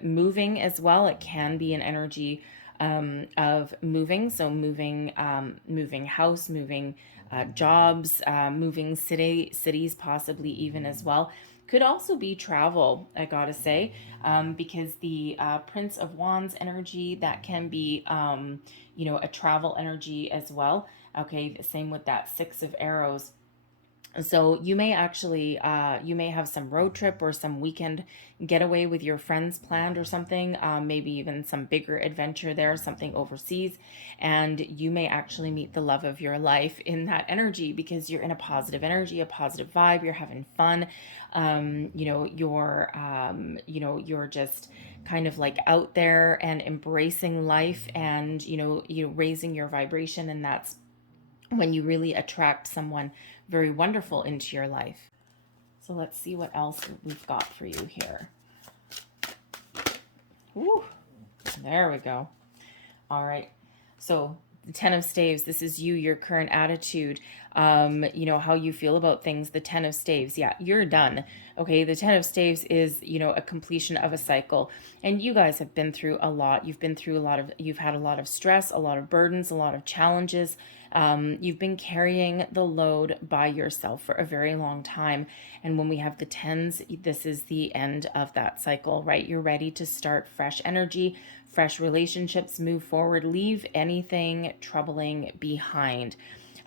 moving as well. It can be an energy of moving. So moving house, moving jobs, moving cities, possibly even as well. Could also be travel, I gotta say, because the Prince of Wands energy, that can be, a travel energy as well. Okay, same with that Six of Arrows. So you may actually, you may have some road trip or some weekend getaway with your friends planned or something, maybe even some bigger adventure there, something overseas, and you may actually meet the love of your life in that energy because you're in a positive energy, a positive vibe, you're having fun, you're just kind of like out there and embracing life, and you raising your vibration, and that's when you really attract someone very wonderful into your life. So let's see what else we've got for you here. Woo, there we go. All right. So the Ten of Staves, this is you, your current attitude, how you feel about things. The Ten of Staves, yeah, you're done. Okay, the Ten of Staves is, a completion of a cycle. And you guys have been through a lot. You've had a lot of stress, a lot of burdens, a lot of challenges. You've been carrying the load by yourself for a very long time. And when we have the tens, this is the end of that cycle, right? You're ready to start fresh energy, fresh relationships, move forward, leave anything troubling behind.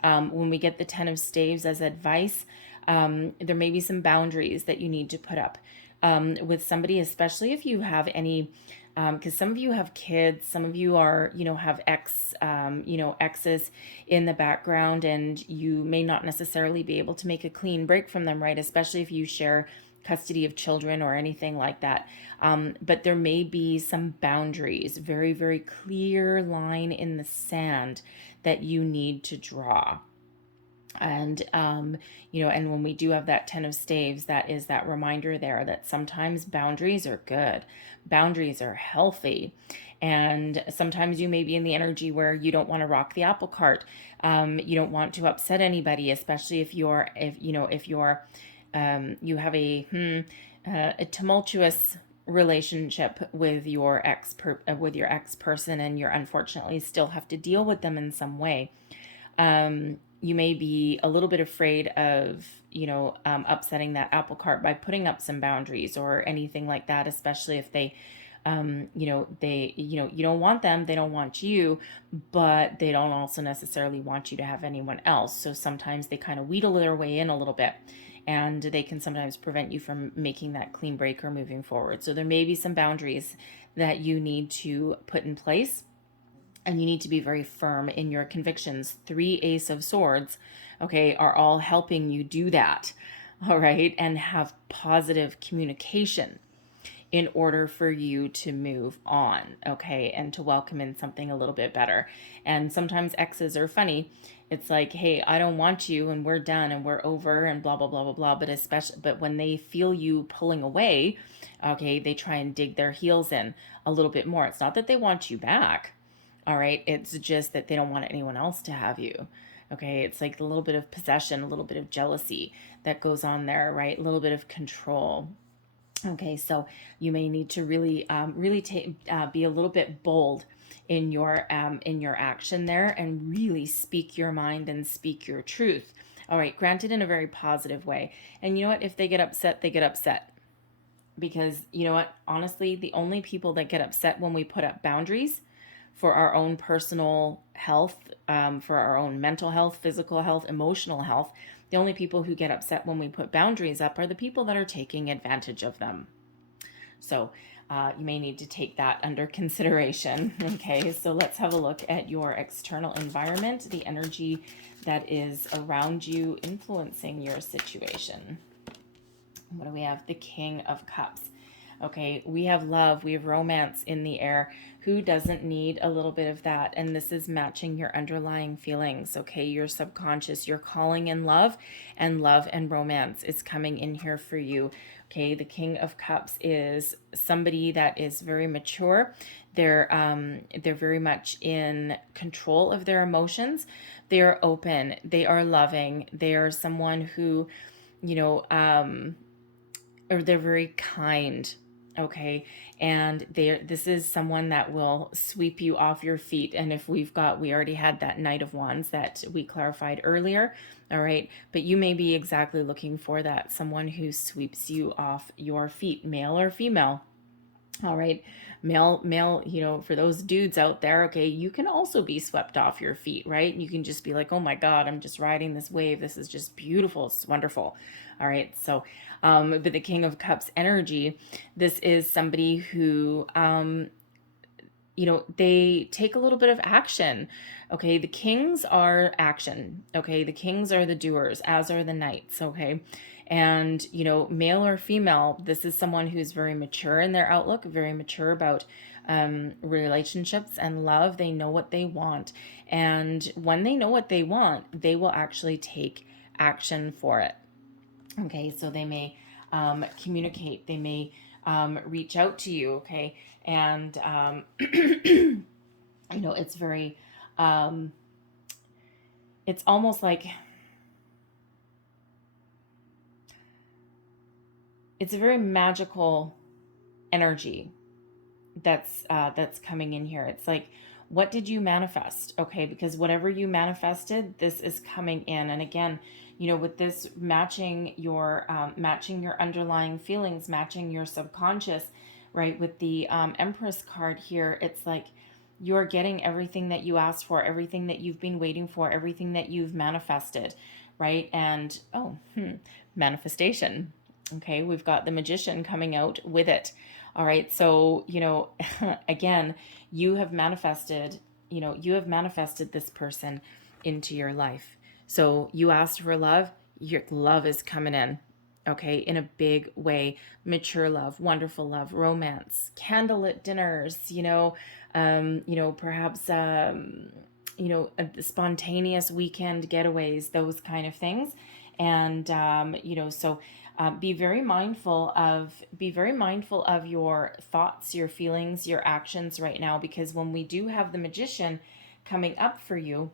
When we get the Ten of Staves as advice, there may be some boundaries that you need to put up with somebody, especially if you have any, because some of you have kids, some of you are, have exes in the background, and you may not necessarily be able to make a clean break from them, right? Especially if you share custody of children or anything like that. But there may be some boundaries, very, very clear line in the sand that you need to draw. And and when we do have that Ten of Staves, that is that reminder there that sometimes boundaries are good, boundaries are healthy, and sometimes you may be in the energy where you don't want to rock the apple cart. You don't want to upset anybody, especially if you have a tumultuous relationship with your ex person, and you're unfortunately still have to deal with them in some way. You may be a little bit afraid of, upsetting that apple cart by putting up some boundaries or anything like that, especially if they, you don't want them, they don't want you, but they don't also necessarily want you to have anyone else. So sometimes they kind of wheedle their way in a little bit, and they can sometimes prevent you from making that clean break or moving forward. So there may be some boundaries that you need to put in place, and you need to be very firm in your convictions. 3 Ace of Swords, okay, are all helping you do that, all right, and have positive communication in order for you to move on, okay, and to welcome in something a little bit better. And sometimes exes are funny. It's like, hey, I don't want you, and we're done, and we're over, and blah blah blah blah blah. But when they feel you pulling away, okay, they try and dig their heels in a little bit more. It's not that they want you back. All right. It's just that they don't want anyone else to have you. Okay. It's like a little bit of possession, a little bit of jealousy that goes on there, right? A little bit of control. Okay. So you may need to really, be a little bit bold in your action there, and really speak your mind and speak your truth. All right. Granted, in a very positive way. And you know what? If they get upset, they get upset. Because you know what? Honestly, the only people that get upset when we put up boundaries for our own personal health, for our own mental health, physical health, emotional health, the only people who get upset when we put boundaries up are the people that are taking advantage of them. So you may need to take that under consideration. Okay, so let's have a look at your external environment, the energy that is around you influencing your situation. What do we have? The King of Cups. Okay, we have love, we have romance in the air. Who doesn't need a little bit of that? And this is matching your underlying feelings, okay? Your subconscious, your calling in love and romance is coming in here for you. Okay, the King of Cups is somebody that is very mature. They're very much in control of their emotions. They are open. They are loving. They are someone who, or they're very kind. Okay, and this is someone that will sweep you off your feet. And if we already had that Knight of Wands that we clarified earlier. All right, but you may be exactly looking for that, someone who sweeps you off your feet, male or female. All right, male, for those dudes out there, okay, you can also be swept off your feet, right? You can just be like, oh my God, I'm just riding this wave. This is just beautiful. It's wonderful. All right, so, but the King of Cups energy, this is somebody who, they take a little bit of action. Okay, the kings are action. Okay, the kings are the doers, as are the knights. Okay, and male or female, this is someone who's very mature in their outlook, very mature about relationships and love. They know what they want, and when they know what they want, they will actually take action for it. Okay, so they may communicate, they may reach out to you. Okay, and it's very, um, it's almost like it's a very magical energy that's coming in here. It's like, what did you manifest? Okay, because whatever you manifested, this is coming in. And again, with this matching your underlying feelings, matching your subconscious, right? With the Empress card here, it's like you're getting everything that you asked for, everything that you've been waiting for, everything that you've manifested, right? And manifestation. Okay, we've got the Magician coming out with it. All right, so again, you have manifested this person into your life. So you asked for love, your love is coming in. Okay, in a big way. Mature love, wonderful love, romance, candlelit dinners, perhaps spontaneous weekend getaways, those kind of things. And so be very mindful of your thoughts, your feelings, your actions right now, because when we do have the Magician coming up for you,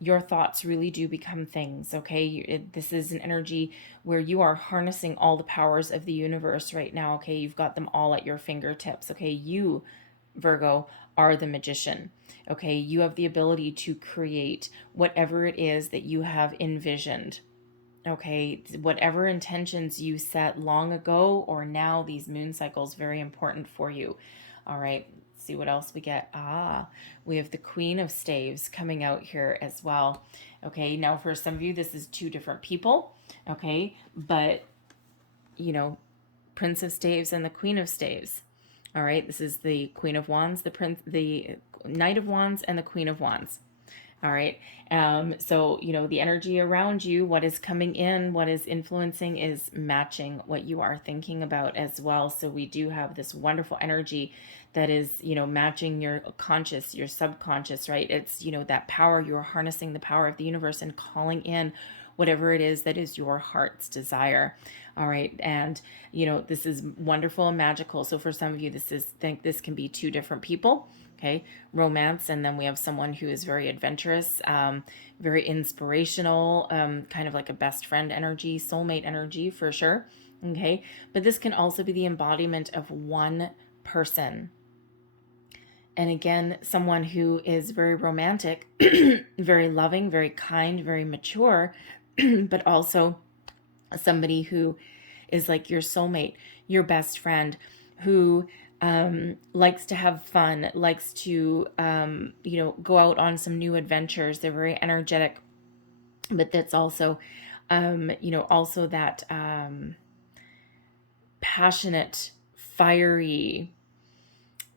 your thoughts really do become things. Okay, this is an energy where you are harnessing all the powers of the universe right now. Okay, you've got them all at your fingertips. Okay, you, Virgo, are the Magician. Okay, you have the ability to create whatever it is that you have envisioned. Okay, whatever intentions you set long ago or now, these moon cycles very important for you. All right, let's see what else we get. We have the Queen of Staves coming out here as well. Okay, now for some of you, this is two different people. Okay, but Prince of Staves and the Queen of Staves. All right, this is the Queen of Wands, the Knight of Wands, and the Queen of Wands. All right. So, the energy around you, what is coming in, what is influencing is matching what you are thinking about as well. So we do have this wonderful energy that is, matching your conscious, your subconscious, right? It's, that power, you're harnessing the power of the universe and calling in whatever it is that is your heart's desire. All right. And, this is wonderful and magical. So for some of you, this can be two different people. Okay, romance, and then we have someone who is very adventurous, very inspirational, kind of like a best friend energy, soulmate energy for sure. Okay, but this can also be the embodiment of one person. And again, someone who is very romantic, very loving, very kind, very mature, but also somebody who is like your soulmate, your best friend, who likes to have fun, likes to, go out on some new adventures. They're very energetic, but that's also, also that passionate, fiery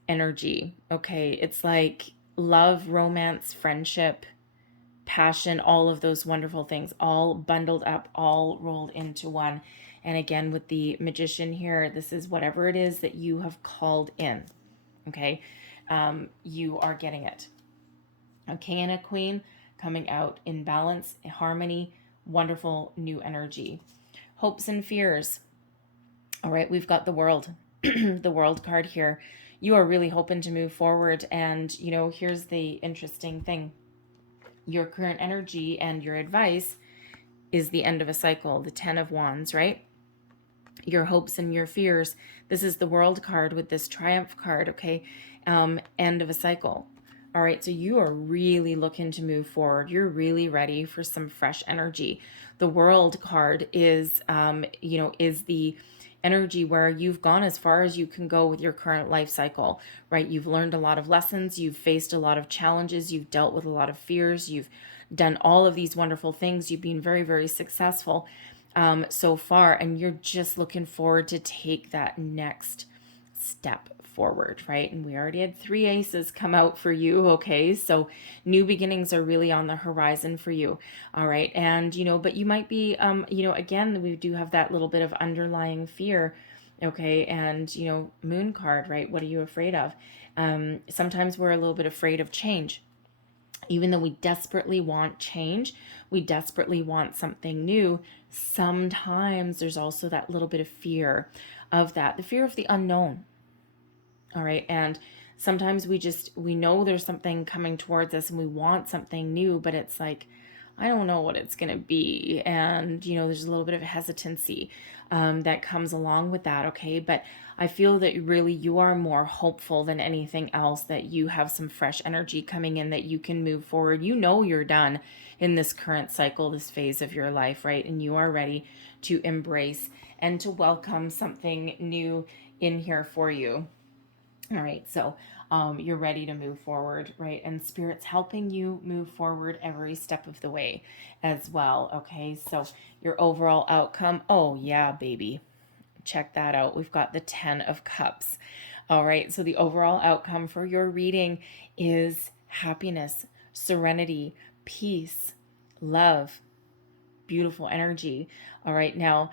energy. Okay, it's like love, romance, friendship, passion, all of those wonderful things, all bundled up, all rolled into one. And again, with the Magician here, this is whatever it is that you have called in. Okay, you are getting it. A king and a queen coming out in balance, harmony, wonderful new energy. Hopes and fears. All right, we've got the World, the World card here. You are really hoping to move forward, and here's the interesting thing. Your current energy and your advice is the end of a cycle, the 10 of Wands, right? your hopes and your fears. This is the World card with this Triumph card, okay? End of a cycle. All right, so you are really looking to move forward. You're really ready for some fresh energy. The World card is, is the energy where you've gone as far as you can go with your current life cycle, right? You've learned a lot of lessons. You've faced a lot of challenges. You've dealt with a lot of fears. You've done all of these wonderful things. You've been very, very successful so far, and you're just looking forward to take that next step forward, right? And we already had 3 aces come out for you, okay? So new beginnings are really on the horizon for you, all right? And, but you might be, again, we do have that little bit of underlying fear, okay? And, Moon card, right? What are you afraid of? Sometimes we're a little bit afraid of change. Even though we desperately want change, we desperately want something new, sometimes there's also that little bit of fear of that, the fear of the unknown. All right. And sometimes we know there's something coming towards us and we want something new, but it's like, I don't know what it's going to be. And, there's a little bit of hesitancy that comes along with that. Okay. But I feel that really you are more hopeful than anything else, that you have some fresh energy coming in, that you can move forward. You're done in this current cycle, this phase of your life, right? And you are ready to embrace and to welcome something new in here for you. All right, so you're ready to move forward, right? And Spirit's helping you move forward every step of the way as well, okay? So your overall outcome, oh yeah, baby. Check that out. We've got the 10 of Cups. All right, so the overall outcome for your reading is happiness, serenity, peace, love, beautiful energy. All right, now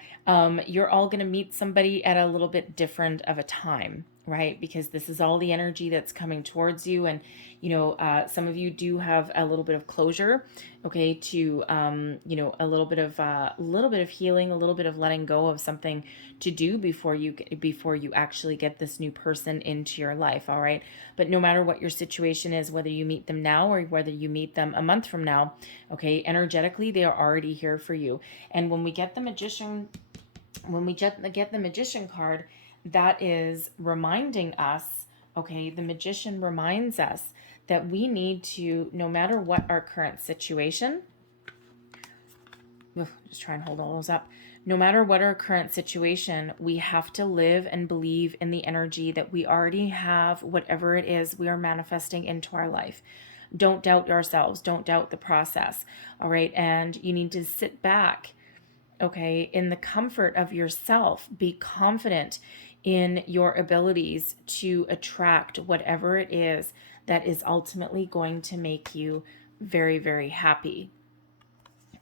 you're all going to meet somebody at a little bit different of a time, right? Because this is all the energy that's coming towards you. And, some of you do have a little bit of closure, okay, to, a little bit of healing, a little bit of letting go of something to do before you actually get this new person into your life. All right. But no matter what your situation is, whether you meet them now or whether you meet them a month from now, okay, energetically, they are already here for you. And when we get the magician card, that is reminding us, okay, the magician reminds us that we need to, no matter what our current situation, just try and hold all those up. No matter what our current situation, we have to live and believe in the energy that we already have, whatever it is we are manifesting into our life. Don't doubt ourselves. Don't doubt the process. All right. And you need to sit back, okay, in the comfort of yourself. Be confident in your abilities to attract whatever it is that is ultimately going to make you very, very happy.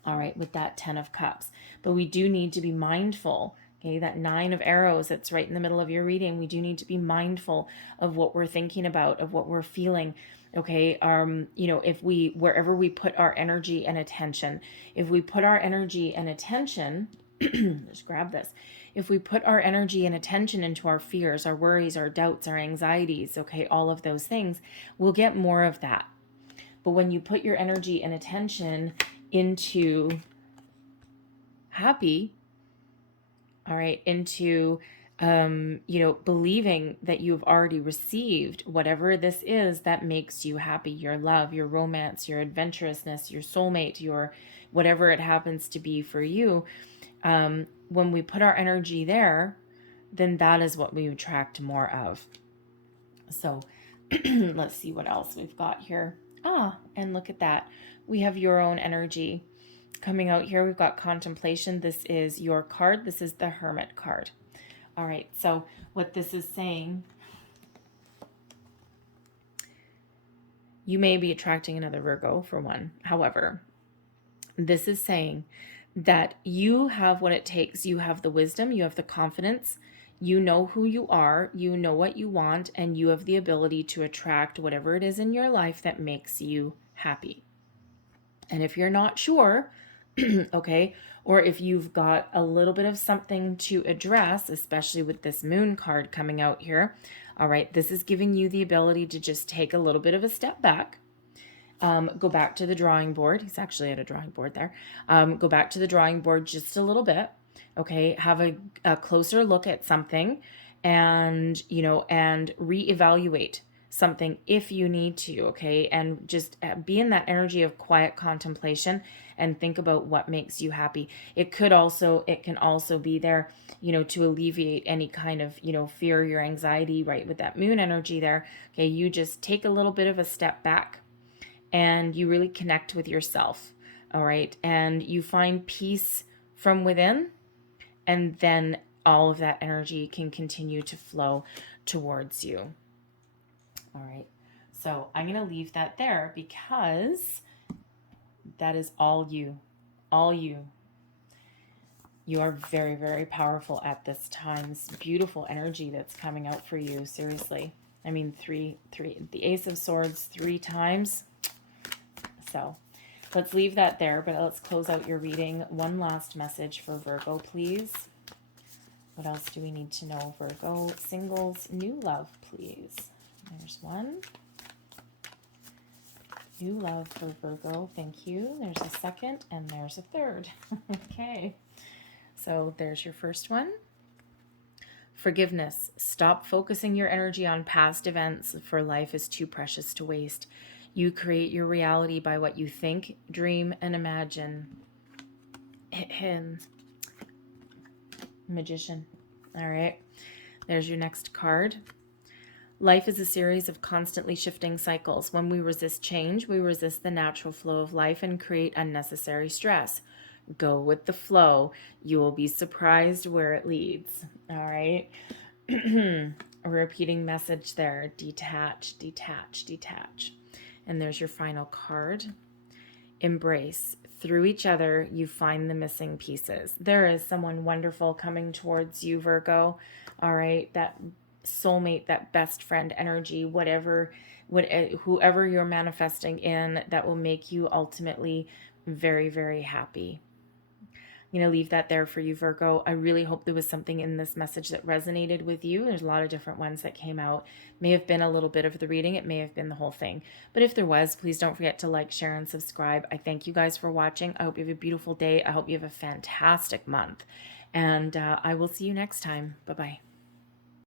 All right, with that 10 of Cups. But we do need to be mindful, okay, that 9 of Arrows that's right in the middle of your reading. We do need to be mindful of what we're thinking about, of what we're feeling, okay? Wherever we put our energy and attention, if we put our energy and attention, just grab this. If we put our energy and attention into our fears, our worries, our doubts, our anxieties, okay, all of those things, we'll get more of that. But when you put your energy and attention into happy, all right, into, believing that you've already received whatever this is that makes you happy, your love, your romance, your adventurousness, your soulmate, your whatever it happens to be for you, when we put our energy there, then that is what we attract more of. So let's see what else we've got here. And look at that. We have your own energy coming out here. We've got Contemplation. This is your card. This is the Hermit card. All right. So what this is saying, you may be attracting another Virgo for one. However, this is saying that you have what it takes. You have the wisdom, you have the confidence, you know who you are, you know what you want, and you have the ability to attract whatever it is in your life that makes you happy. And if you're not sure, okay, or if you've got a little bit of something to address, especially with this Moon card coming out here, all right, this is giving you the ability to just take a little bit of a step back. Go back to the drawing board. He's actually at a drawing board there. Go back to the drawing board just a little bit. Okay, have a closer look at something, and and reevaluate something if you need to. Okay, and just be in that energy of quiet contemplation and think about what makes you happy. It can also be there, to alleviate any kind of, fear, your anxiety, right? With that moon energy there. Okay, you just take a little bit of a step back and you really connect with yourself. All right, and you find peace from within, and then all of that energy can continue to flow towards you. All right, so I'm going to leave that there because that is all you. All you. You are very, very powerful at this time. This beautiful energy that's coming out for you. Seriously. I mean, the Ace of Swords 3 times. So let's leave that there, but let's close out your reading. One last message for Virgo, please. What else do we need to know, Virgo? Singles, new love, please. There's one. New love for Virgo. Thank you. There's a second, and there's a third. Okay. So there's your first one. Forgiveness. Stop focusing your energy on past events, for life is too precious to waste. You create your reality by what you think, dream, and imagine. Magician. All right. There's your next card. Life is a series of constantly shifting cycles. When we resist change, we resist the natural flow of life and create unnecessary stress. Go with the flow. You will be surprised where it leads. All right. A repeating message there. Detach, detach, detach. And there's your final card. Embrace. Through each other, you find the missing pieces. There is someone wonderful coming towards you, Virgo. All right. That soulmate, that best friend energy, whoever you're manifesting in, that will make you ultimately very, very happy. I'm going to leave that there for you, Virgo. I really hope there was something in this message that resonated with you. There's a lot of different ones that came out. May have been a little bit of the reading. It may have been the whole thing. But if there was, please don't forget to like, share, and subscribe. I thank you guys for watching. I hope you have a beautiful day. I hope you have a fantastic month. And I will see you next time. Bye-bye.